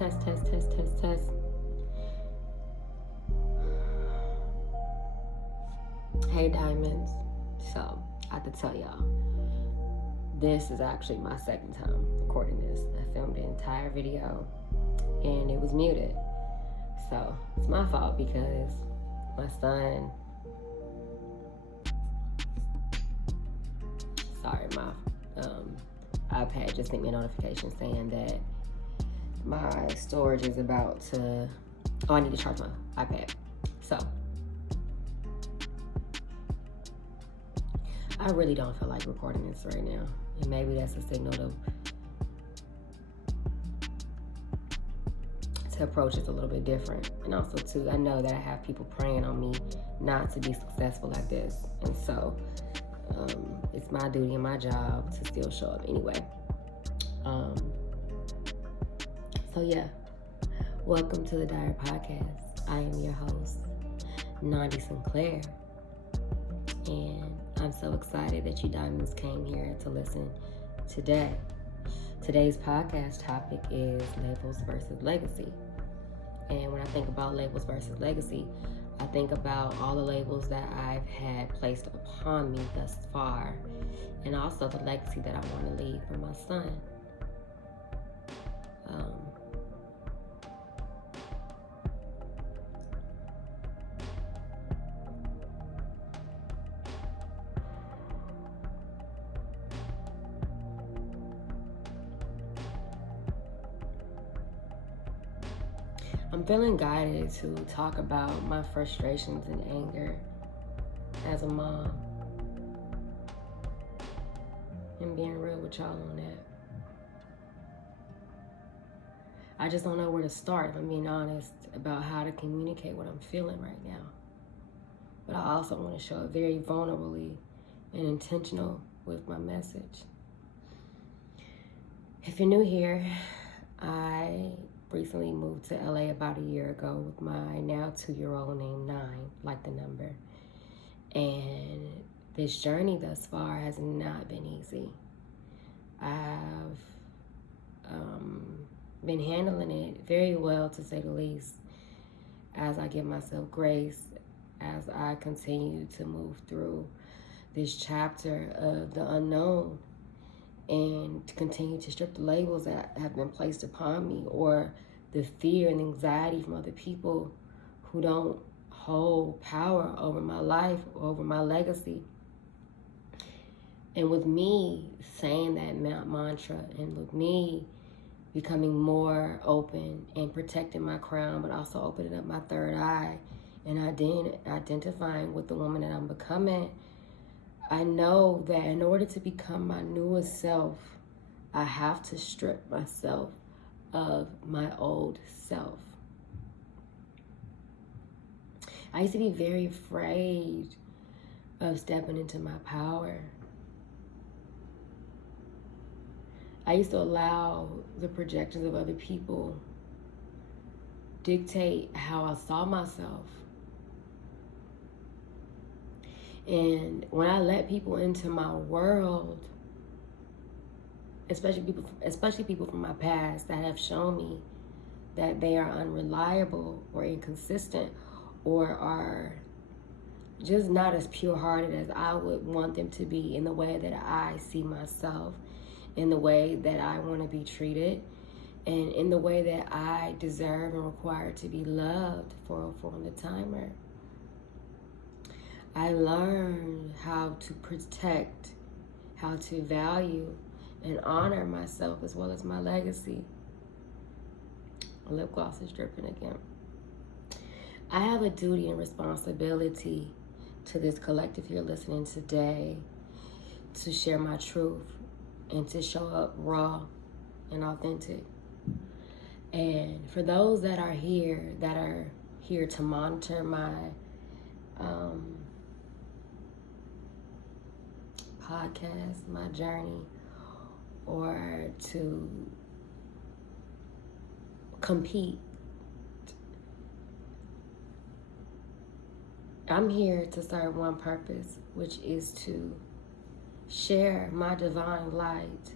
test, test, test, test, test. Hey, Diamonds. So, I have to tell y'all, this is actually my second time recording this. I filmed the entire video and it was muted. So, it's my fault because my son, my iPad just sent me a notification saying that my storage is about to, I need to charge my iPad. So, I really don't feel like recording this right now. And maybe that's a signal to approach this a little bit different. And also too, I know that I have people praying on me not to be successful like this. And so, it's my duty and my job to still show up anyway. So yeah, welcome to the Diary Podcast. I am your host, Nandi Sinclair. And I'm so excited that you diamonds came here to listen today. Today's podcast topic is labels versus legacy. And when I think about labels versus legacy, I think about all the labels that I've had placed upon me thus far, and also the legacy that I want to leave for my son. I'm feeling guided to talk about my frustrations and anger as a mom and being real with y'all on that. I just don't know where to start, if I'm being honest, about how to communicate what I'm feeling right now. But I also want to show up very vulnerably and intentional with my message. If you're new here, I recently moved to LA about a year ago with my now 2-year-old named 9, like the number. And this journey thus far has not been easy. I've been handling it very well, to say the least, as I give myself grace, as I continue to move through this chapter of the unknown and to continue to strip the labels that have been placed upon me, or the fear and anxiety from other people who don't hold power over my life or over my legacy. And with me saying that mantra, and with me becoming more open and protecting my crown, but also opening up my third eye and identifying with the woman that I'm becoming, I know that in order to become my newest self, I have to strip myself of my old self. I used to be very afraid of stepping into my power. I used to allow the projections of other people dictate how I saw myself. And when I let people into my world, especially people from my past that have shown me that they are unreliable or inconsistent or are just not as pure-hearted as I would want them to be in the way that I see myself, in the way that I want to be treated, and in the way that I deserve and require to be loved for the timer. I learned how to protect, how to value, and honor myself as well as my legacy. My lip gloss is dripping again. I have a duty and responsibility to this collective here listening today to share my truth and to show up raw and authentic. And for those that are here to monitor my podcast, my journey, or to compete, I'm here to serve one purpose, which is to share my divine light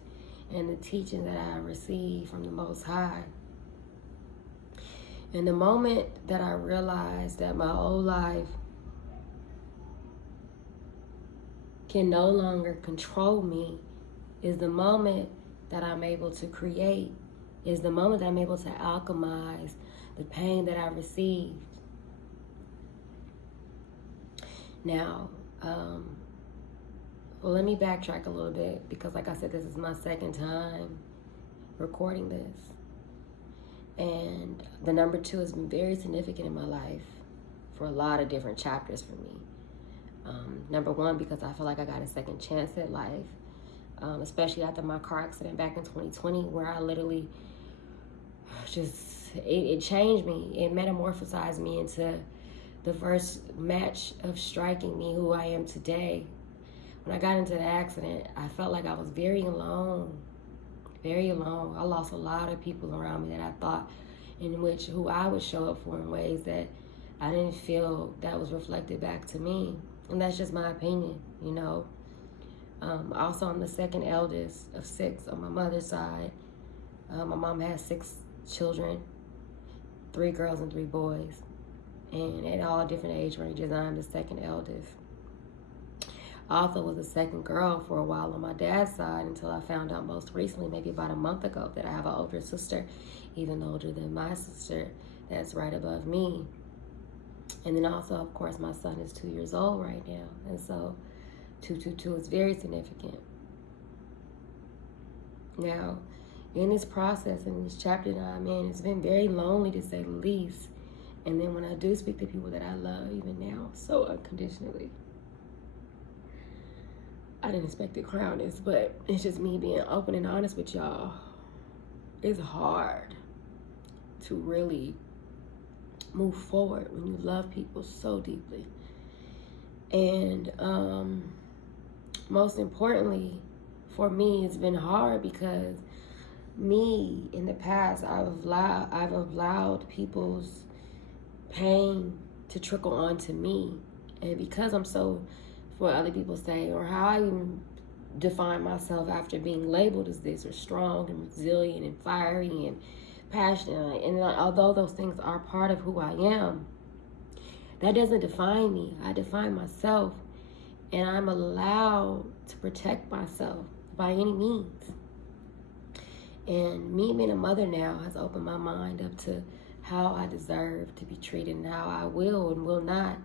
and the teaching that I received from the Most High And the moment that I realized that my old life can no longer control me is the moment that I'm able to create, is the moment that I'm able to alchemize the pain that I received. Now, well, let me backtrack a little bit because, like I said, this is my second time recording this. And the number 2 has been very significant in my life for a lot of different chapters for me. Number 1, because I feel like I got a second chance at life, especially after my car accident back in 2020, where I literally it changed me. It metamorphosized me into the first match of striking me who I am today. When I got into the accident, I felt like I was very alone. Very alone. I lost a lot of people around me that I thought who I would show up for in ways that I didn't feel that was reflected back to me. And that's just my opinion, you know. Also, I'm the second eldest of 6 on my mother's side. My mom has 6 children, 3 girls and 3 boys. And at all different age ranges, I'm the second eldest. I also was the second girl for a while on my dad's side until I found out most recently, maybe about a month ago, that I have an older sister, even older than my sister, that's right above me. And then also, of course, my son is 2 years old right now. And so 222 is very significant. Now, in this process, in this chapter that I'm in, it's been very lonely to say the least. And then when I do speak to people that I love, even now, so unconditionally, I didn't expect to crown this, but it's just me being open and honest with y'all. It's hard to really move forward when you love people so deeply. And most importantly, for me, it's been hard because me, in the past, I've allowed people's pain to trickle onto me. And because I'm so, for other people say, or how I even define myself after being labeled as this, or strong and resilient and fiery and passionate, and although those things are part of who I am, that doesn't define me. I define myself, and I'm allowed to protect myself by any means. And me being a mother now has opened my mind up to how I deserve to be treated and how I will and will not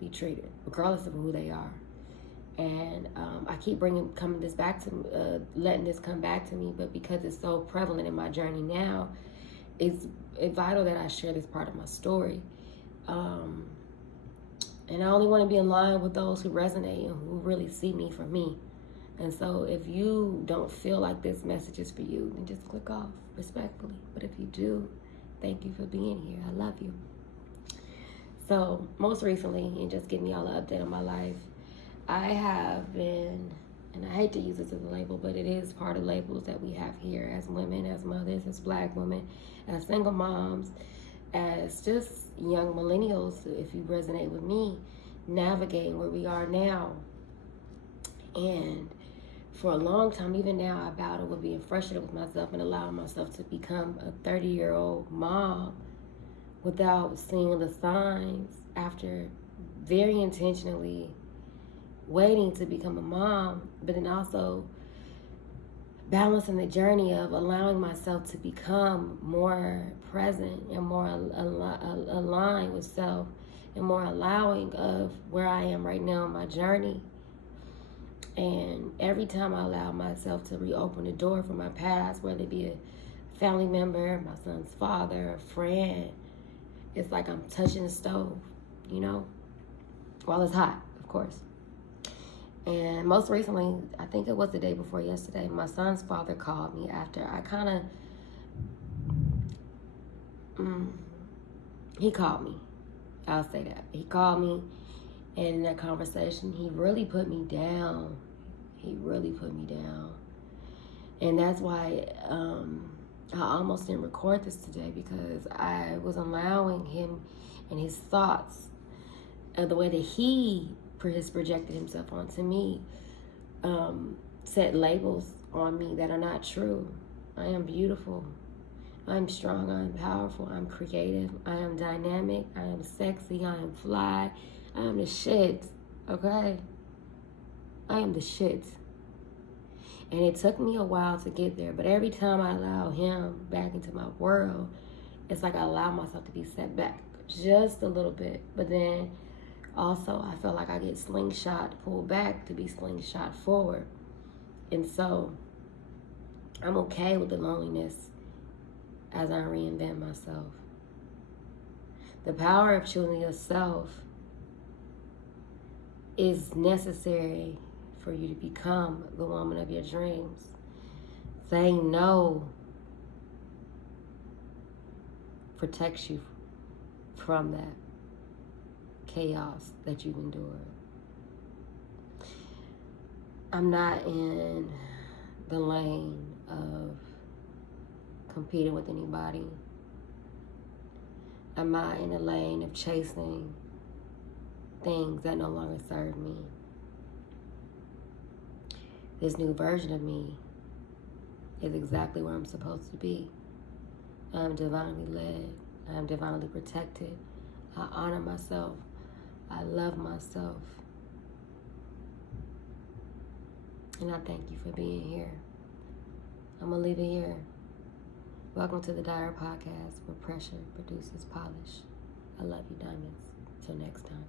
be treated, regardless of who they are. And I keep letting this come back to me, but because it's so prevalent in my journey now, it's vital that I share this part of my story. And I only want to be in line with those who resonate and who really see me for me. And so if you don't feel like this message is for you, then just click off respectfully. But if you do, thank you for being here. I love you. So most recently, and just giving y'all an update on my life, I have been, and I hate to use this as a label, but it is part of labels that we have here as women, as mothers, as Black women, as single moms, as just young millennials, if you resonate with me, navigating where we are now. And for a long time, even now, I battle with being frustrated with myself and allowing myself to become a 30-year-old mom without seeing the signs after very intentionally waiting to become a mom, but then also balancing the journey of allowing myself to become more present and more aligned with self and more allowing of where I am right now in my journey. And every time I allow myself to reopen the door for my past, whether it be a family member, my son's father, a friend, it's like I'm touching the stove, you know, while it's hot, of course. And most recently, I think it was the day before yesterday, my son's father called me after I he called me. I'll say that. He called me, and in that conversation, he really put me down. He really put me down. And that's why I almost didn't record this today, because I was allowing him and his thoughts, the way that he has projected himself onto me, set labels on me that are not true. I am beautiful. I'm strong, I am powerful, I'm creative, I am dynamic, I am sexy, I am fly, I am the shit, okay? I am the shit. And it took me a while to get there, but every time I allow him back into my world, it's like I allow myself to be set back just a little bit. But then also I feel like I get slingshot, pulled back to be slingshot forward. And so I'm okay with the loneliness as I reinvent myself. The power of choosing yourself is necessary for you to become the woman of your dreams. Saying no protects you from that chaos that you've endured. I'm not in the lane of competing with anybody. I'm not in the lane of chasing things that no longer serve me. This new version of me is exactly where I'm supposed to be. I'm divinely led. I'm divinely protected. I honor myself. I love myself. And I thank you for being here. I'm going to leave it here. Welcome to the Dire Podcast, where pressure produces polish. I love you, diamonds. Till next time.